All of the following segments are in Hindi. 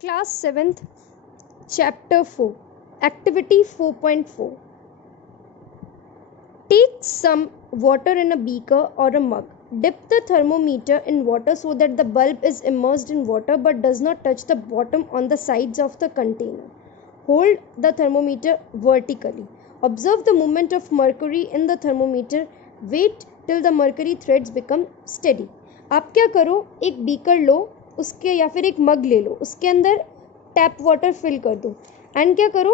Class 7th, Chapter 4, Activity 4.4. Take some water in a beaker or a mug. Dip the thermometer in water so that the bulb is immersed in water but does not touch the bottom on the sides of the container. Hold the thermometer vertically. Observe the movement of mercury in the thermometer. Wait till the mercury threads become steady. आप क्या करो, एक बीकर लो, उसके या फिर एक मग ले लो, उसके अंदर टैप वाटर फिल कर दो एंड क्या करो,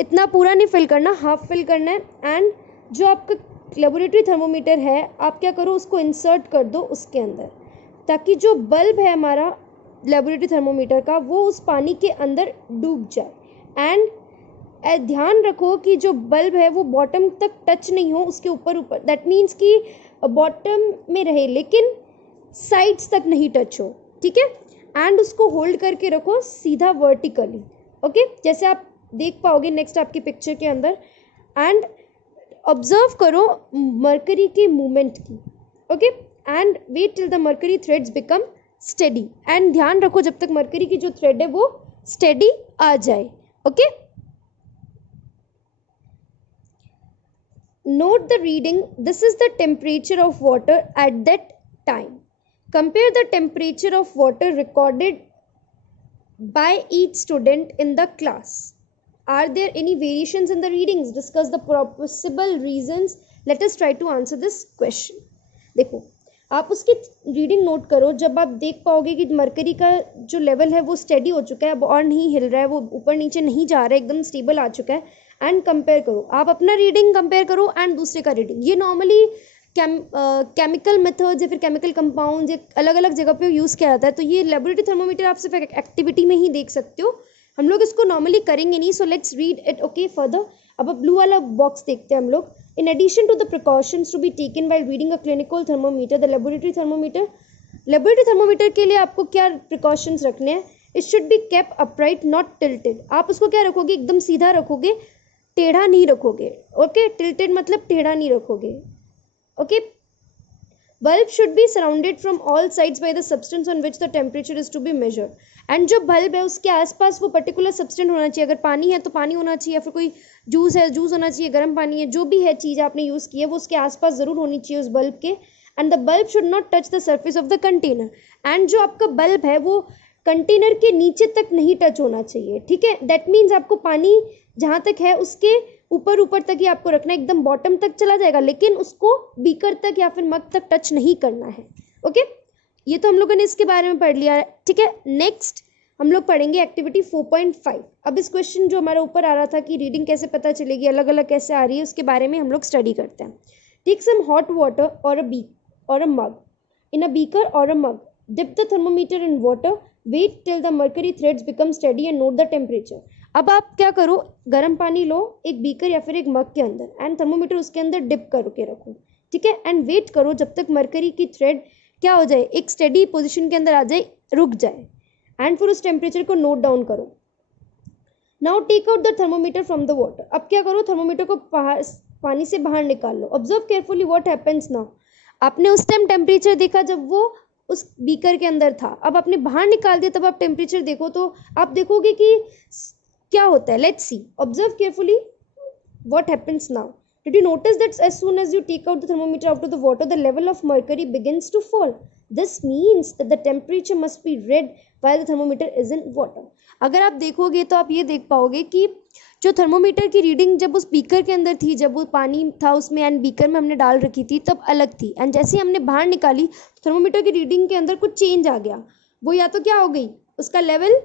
इतना पूरा नहीं फिल करना, हाफ फिल करना है एंड जो आपका लेबोरेटरी थर्मोमीटर है आप क्या करो, उसको इंसर्ट कर दो उसके अंदर ताकि जो बल्ब है हमारा लेबोरेटरी थर्मोमीटर का वो उस पानी के अंदर डूब जाए एंड ध्यान रखो कि जो बल्ब है वो बॉटम तक टच नहीं हो, उसके ऊपर दैट मीन्स कि बॉटम में रहे लेकिन साइड्स तक नहीं टच हो, ठीक है। एंड उसको होल्ड करके रखो सीधा वर्टिकली, ओके, जैसे आप देख पाओगे नेक्स्ट आपकी पिक्चर के अंदर। एंड ऑब्जर्व करो मरकरी के मूवमेंट की, okay, and wait till the mercury threads become steady and ध्यान रखो जब तक मरकरी की जो थ्रेड है वो स्टेडी आ जाए, okay. Note the reading. This is the temperature of water at that time. Compare the temperature of water recorded by each student in the class. Are there any variations in the readings? Discuss the possible reasons. Let us try to answer this question. देखो, आप उसकी रीडिंग नोट करो, जब आप देख पाओगे कि मरकरी का जो लेवल है वो स्टेडी हो चुका है, अब और नहीं हिल रहा है, वो ऊपर नीचे नहीं जा रहा है, एकदम स्टेबल आ चुका है। एंड कंपेयर करो, आप अपना रीडिंग कंपेयर करो एंड दूसरे का रीडिंग। ये नॉर्मली केमिकल मेथड्स या फिर केमिकल कंपाउंड्स अलग अलग जगह पे यूज़ किया जाता है, तो ये लेबोरेटरी थर्मोमीटर आप सिर्फ एक्टिविटी में ही देख सकते हो, हम लोग इसको नॉर्मली करेंगे नहीं। So let's read it, okay, further. अब ब्लू वाला बॉक्स देखते हैं हम लोग। In addition to the precautions to be taken while reading a clinical thermometer, the laboratory thermometer के लिए आपको क्या precautions रखने हैं? It should be kept upright, not tilted. आप उसको क्या रखोगे, एकदम सीधा रखोगे, टेढ़ा नहीं रखोगे, ओके, tilted मतलब टेढ़ा नहीं रखोगे, okay. Bulb should be surrounded from all sides by the substance on which the temperature is to be measured. And जो बल्ब है उसके आसपास वो पर्टिकुलर सब्सटेंस होना चाहिए, अगर पानी है तो पानी होना चाहिए, या फिर कोई जूस है जूस होना चाहिए, गर्म पानी है, जो भी है चीज़ आपने यूज़ की है वो उसके आसपास ज़रूर होनी चाहिए उस बल्ब के। And the bulb should not touch the surface of the container. And जो आपका बल्ब है वो कंटेनर के नीचे तक नहीं टच होना चाहिए, ठीक है। दैट मीन्स आपको पानी जहाँ तक है उसके ऊपर ऊपर तक ही आपको रखना है, एकदम बॉटम तक चला जाएगा लेकिन उसको बीकर तक या फिर मग तक टच नहीं करना है, ओके। ये तो हम लोगों ने इसके बारे में पढ़ लिया है, ठीक है। नेक्स्ट हम लोग पढ़ेंगे एक्टिविटी 4.5। अब इस क्वेश्चन जो हमारे ऊपर आ रहा था कि रीडिंग कैसे पता चलेगी, अलग अलग कैसे आ रही है, उसके बारे में हम लोग स्टडी करते हैं। टेक सम हॉट वाटर और a mug in a beaker or a mug, dip the thermometer in water, wait till the mercury threads become steady and note the temperature. अब आप क्या करो, गर्म पानी लो एक बीकर या फिर एक मग के अंदर एंड थर्मोमीटर उसके अंदर डिप करके रखो, ठीक है। एंड वेट करो जब तक मर्करी की थ्रेड क्या हो जाए, एक स्टेडी पोजिशन के अंदर आ जाए, रुक जाए, एंड फिर उस टेम्परेचर को नोट डाउन करो। Now take out the thermometer from the water. अब क्या करो, थर्मोमीटर को पानी से बाहर निकाल लो। Observe carefully what happens now. आपने उस टाइम टेम्परेचर देखा जब वो उस बीकर के अंदर था, अब आपने बाहर निकाल दिया तब आप टेम्परेचर देखो तो आप देखोगे कि क्या होता है। Let's C, observe carefully what happens now. Did you notice that as soon as you take out the thermometer out of the water, the level of mercury begins to fall? This means that the temperature must be read while the thermometer is in water. अगर आप देखोगे तो आप ये देख पाओगे कि जो थर्मोमीटर की रीडिंग जब उस बीकर के अंदर थी, जब वो पानी था उसमें एंड बीकर में हमने डाल रखी थी तब अलग थी, एंड जैसे ही हमने बाहर निकाली तो थर्मोमीटर की रीडिंग के अंदर कुछ चेंज आ गया, वो या तो क्या हो गई, उसका लेवल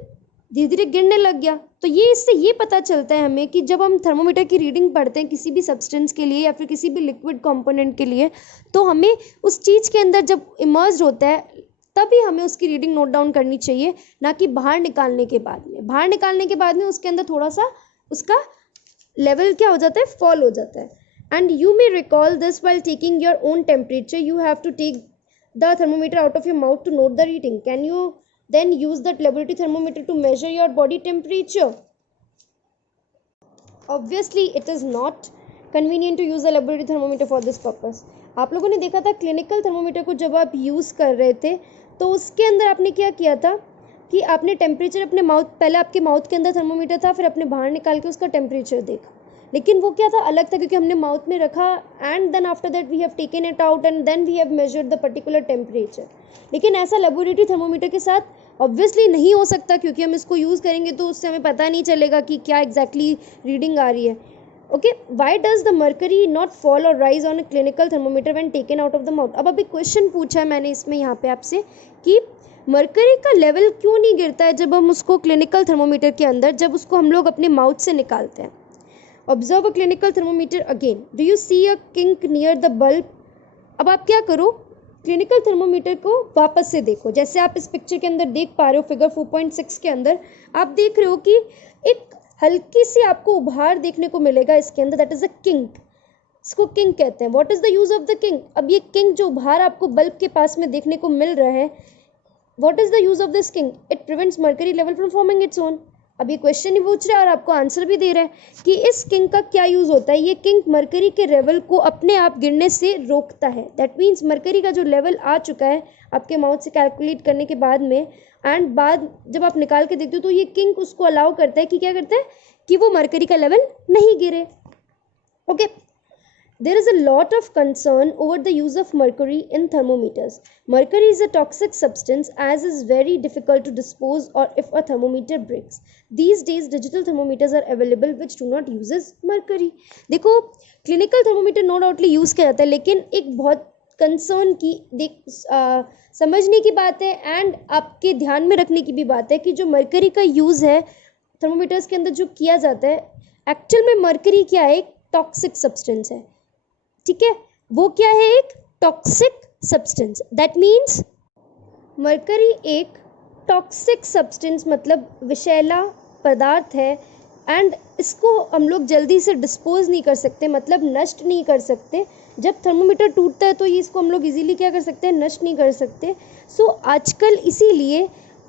धीरे धीरे गिरने लग गया। तो ये इससे ये पता चलता है हमें कि जब हम थर्मोमीटर की रीडिंग पढ़ते हैं किसी भी सब्सटेंस के लिए या फिर किसी भी लिक्विड कंपोनेंट के लिए, तो हमें उस चीज़ के अंदर जब इमर्ज होता है तभी हमें उसकी रीडिंग नोट डाउन करनी चाहिए, ना कि बाहर निकालने के बाद में। बाहर निकालने के बाद में उसके अंदर थोड़ा सा उसका लेवल क्या हो जाता है, फॉल हो जाता है। And you may recall this while taking your own temperature, you have to take the thermometer out of your mouth to note the reading. Can you then use that laboratory thermometer to measure your body temperature? Obviously it is not convenient to use a laboratory thermometer for this purpose. आप लोगों ने देखा था क्लिनिकल थर्मोमीटर को जब आप यूज़ कर रहे थे तो उसके अंदर आपने क्या किया था कि आपने टेम्परेचर अपने माउथ, पहले आपके माउथ के अंदर थर्मोमीटर था, फिर आपने बाहर निकाल के उसका टेम्परेचर देखा, लेकिन वो क्या था, अलग था, क्योंकि हमने माउथ में रखा and then after that we have taken it out and then we have measured the particular temperature. लेकिन ऐसा लेबोरेटरी थर्मोमीटर के साथ ऑब्वियसली नहीं हो सकता, क्योंकि हम इसको यूज़ करेंगे तो उससे हमें पता नहीं चलेगा कि क्या एग्जैक्टली रीडिंग आ रही है। Okay, why does the mercury not fall or rise on a clinical thermometer when taken out of the mouth. अब अभी क्वेश्चन पूछा है मैंने इसमें यहाँ पे आपसे कि मर्करी का लेवल क्यों नहीं गिरता है जब हम उसको क्लिनिकल थर्मोमीटर के अंदर, जब उसको हम लोग अपने माउथ से निकालते हैं। Observe a clinical thermometer again, do you see a kink near the bulb. अब आप क्या करो, क्लिनिकल थर्मोमीटर को वापस से देखो, जैसे आप इस पिक्चर के अंदर देख पा रहे हो, फिगर 4.6 के अंदर आप देख रहे हो कि एक हल्की सी आपको उभार देखने को मिलेगा इसके अंदर, दैट इज अ किंक। इसको किंक कहते हैं। What is the use of the kink. अब ये किंक जो उभार आपको बल्ब के पास में देखने को मिल रहा है, what is the use of this kink, it prevents mercury level from forming its own. अब ये क्वेश्चन ही पूछ रहा है और आपको आंसर भी दे रहा है कि इस किंक का क्या यूज होता है। ये किंक मर्करी के लेवल को अपने आप गिरने से रोकता है। दैट मीन्स मर्करी का जो लेवल आ चुका है आपके माउथ से कैलकुलेट करने के बाद में, एंड बाद जब आप निकाल के देखते हो तो ये किंक उसको अलाउ करता है कि क्या करता है कि वो मर्करी का लेवल नहीं गिरे। Okay, there is a lot of concern over the use of mercury in thermometers. Mercury is a toxic substance as is very difficult to dispose or if a thermometer breaks. These days digital thermometers are available which do not uses mercury. देखो clinical thermometer no doubtly use किया जाता है, लेकिन एक बहुत कंसर्न की समझने की बात है एंड आपके ध्यान में रखने की भी बात है कि जो मर्करी का यूज़ है थर्मोमीटर्स के अंदर जो किया जाता है, एक्चुअल में मर्करी क्या है, एक टॉक्सिक सब्सटेंस है। ठीक है, वो क्या है, एक toxic substance. That means mercury एक टॉक्सिक सब्सटेंस मतलब विषैला पदार्थ है एंड इसको हम लोग जल्दी से डिस्पोज नहीं कर सकते, मतलब नष्ट नहीं कर सकते। जब थर्मोमीटर टूटता है तो ये इसको हम लोग इजीली क्या कर सकते हैं, नष्ट नहीं कर सकते। सो आजकल इसीलिए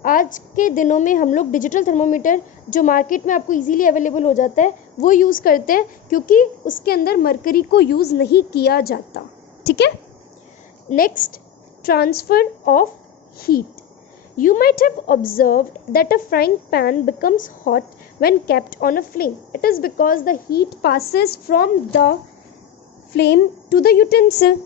आज के दिनों में हम लोग डिजिटल थर्मोमीटर जो मार्केट में आपको इजीली अवेलेबल हो जाता है वो यूज़ करते हैं, क्योंकि उसके अंदर मर्करी को यूज़ नहीं किया जाता। ठीक है, next, transfer of heat. You might have observed that a frying pan becomes hot when kept on a flame. It is because the heat passes from the flame to the utensil.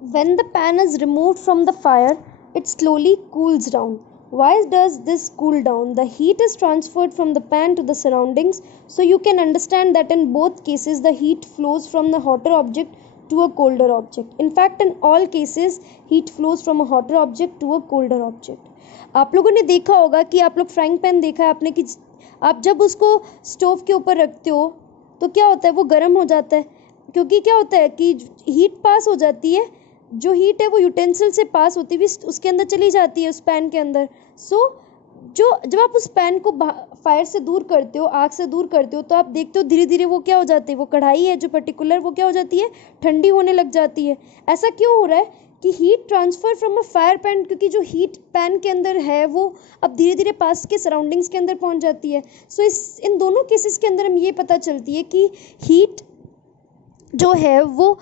When the pan is removed from the fire, it slowly cools down. Why does this cool down? The heat is transferred from the pan to the surroundings, so you can understand that in both cases the heat flows from the hotter object to a colder object. In fact, in all cases, heat flows from a hotter object to a colder object. आप लोगों ने देखा होगा कि आप लोग फ्राइंग पैन देखा है आपने कि आप जब उसको स्टोव के ऊपर रखते हो तो क्या होता है, वो गर्म हो जाता है, क्योंकि क्या होता है कि हीट पास हो जाती है, जो हीट है वो यूटेंसिल से पास होती हुई उसके अंदर चली जाती है, उस पैन के अंदर। सो जब आप उस पैन को फायर से दूर करते हो, आग से दूर करते हो, तो आप देखते हो धीरे धीरे वो क्या हो जाती है, वो कढ़ाई है जो पर्टिकुलर वो क्या हो जाती है, ठंडी होने लग जाती है। ऐसा क्यों हो रहा है कि heat transfer from a fire pan, क्योंकि जो हीट पैन के अंदर है वो अब धीरे धीरे पास के सराउंडिंग्स के अंदर पहुंच जाती है। सो इन दोनों केसेस के अंदर हम ये पता चलती है कि हीट जो है वो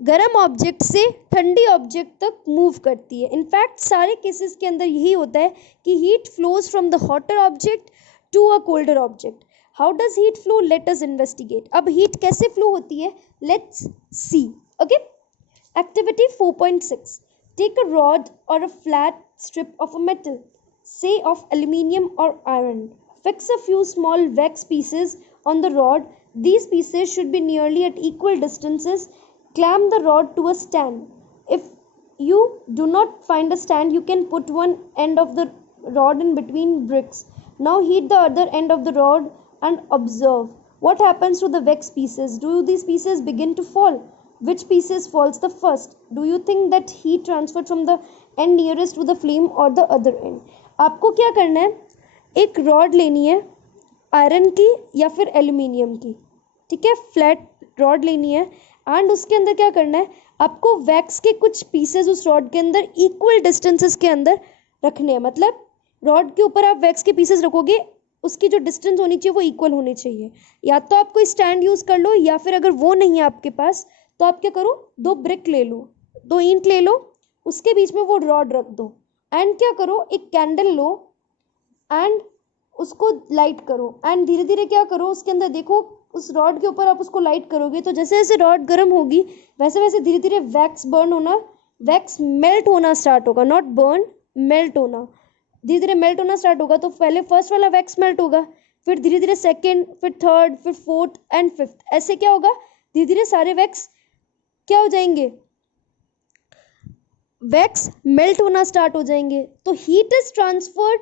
गर्म ऑब्जेक्ट से ठंडी ऑब्जेक्ट तक मूव करती है। इनफैक्ट सारे केसेस के अंदर यही होता है कि heat flows from the hotter object to a colder object. How does heat flow, let us investigate. अब हीट कैसे फ्लो होती है, let's see. Okay, activity 4.6, take a rod or a flat strip of a metal, say of aluminium or iron, fix a few small wax pieces on the rod. These pieces should be nearly at equal distances. Clamp the rod to a stand. If you do not find a stand, you can put one end of the rod in between bricks. Now heat the other end of the rod and observe what happens to the wax pieces. Do these pieces begin to fall? Which pieces falls the first? Do you think that heat transferred from the end nearest to the flame or the other end? आपको क्या करना है, एक रॉड लेनी है आयरन की या फिर एल्यूमिनियम की, ठीक है, फ्लैट रॉड लेनी है एंड उसके अंदर क्या करना है, आपको वैक्स के कुछ पीसेस उस रॉड के अंदर इक्वल डिस्टेंसेस के अंदर रखने हैं। मतलब रॉड के ऊपर आप वैक्स के पीसेस रखोगे, उसकी जो डिस्टेंस होनी चाहिए वो इक्वल होनी चाहिए। या तो आप कोई स्टैंड यूज़ कर लो, या फिर अगर वो नहीं है आपके पास तो आप क्या करो, 2 ब्रिक ले लो, 2 ईंट ले लो, उसके बीच में वो रॉड रख दो एंड क्या करो, एक कैंडल लो एंड उसको लाइट करो एंड धीरे धीरे क्या करो, उसके अंदर देखो उस रॉड के ऊपर आप उसको लाइट करोगे तो जैसे जैसे रॉड गर्म होगी वैसे वैसे धीरे धीरे वैक्स बर्न होना, वैक्स मेल्ट होना स्टार्ट होगा, नॉट बर्न, मेल्ट होना, धीरे धीरे मेल्ट होना स्टार्ट होगा। तो पहले फर्स्ट वाला वैक्स मेल्ट होगा, फिर धीरे धीरे सेकेंड, फिर थर्ड, फिर फोर्थ एंड फिफ्थ, ऐसे क्या होगा, धीरे धीरे सारे वैक्स क्या हो जाएंगे, वैक्स मेल्ट होना स्टार्ट हो जाएंगे। तो heat is transferred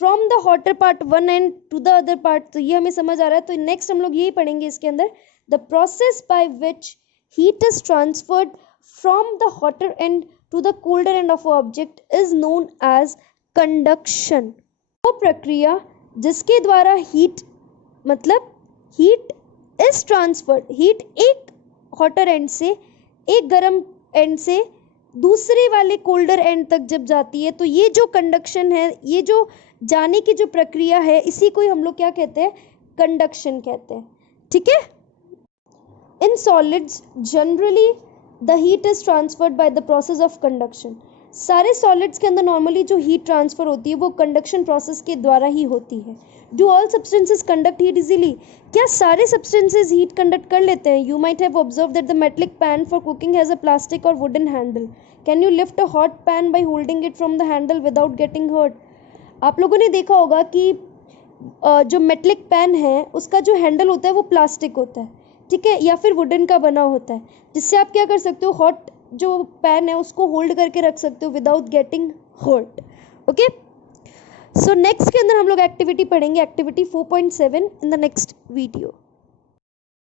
from the hotter part one end to the other part. तो ये हमें समझ आ रहा है। तो नेक्स्ट हम लोग यही पढ़ेंगे इसके अंदर, the process by which heat is transferred from the hotter end to the colder end of object is known as conduction. वो प्रक्रिया जिसके द्वारा हीट, मतलब हीट इज ट्रांसफर्ड, हीट एक हॉटर एंड से, एक गर्म एंड से दूसरे वाले कोल्डर एंड तक जब जाती है, तो ये जो कंडक्शन है, ये जो जाने की जो प्रक्रिया है, इसी को ही हम लोग क्या कहते हैं, कंडक्शन कहते हैं। ठीक है। In solids generally the heat is transferred by the process of conduction. सारे सॉलिड्स के अंदर नॉर्मली जो हीट ट्रांसफर होती है वो कंडक्शन प्रोसेस के द्वारा ही होती है। Do all substances conduct heat easily? क्या सारे सब्सटेंसेस हीट कंडक्ट कर लेते हैं? You might have observe that the metallic pan for cooking has a plastic or wooden handle. Can you lift a hot pan by holding it from the handle without getting hurt? आप लोगों ने देखा होगा कि जो मेटलिक पैन है उसका जो हैंडल होता है वो प्लास्टिक होता है, ठीक है, या फिर वुडन का बना होता है, जिससे आप क्या कर सकते हो, हॉट जो पैन है उसको होल्ड करके रख सकते हो without getting hurt. Okay, so next के अंदर हम लोग एक्टिविटी पढ़ेंगे, activity 4.7 in the next video.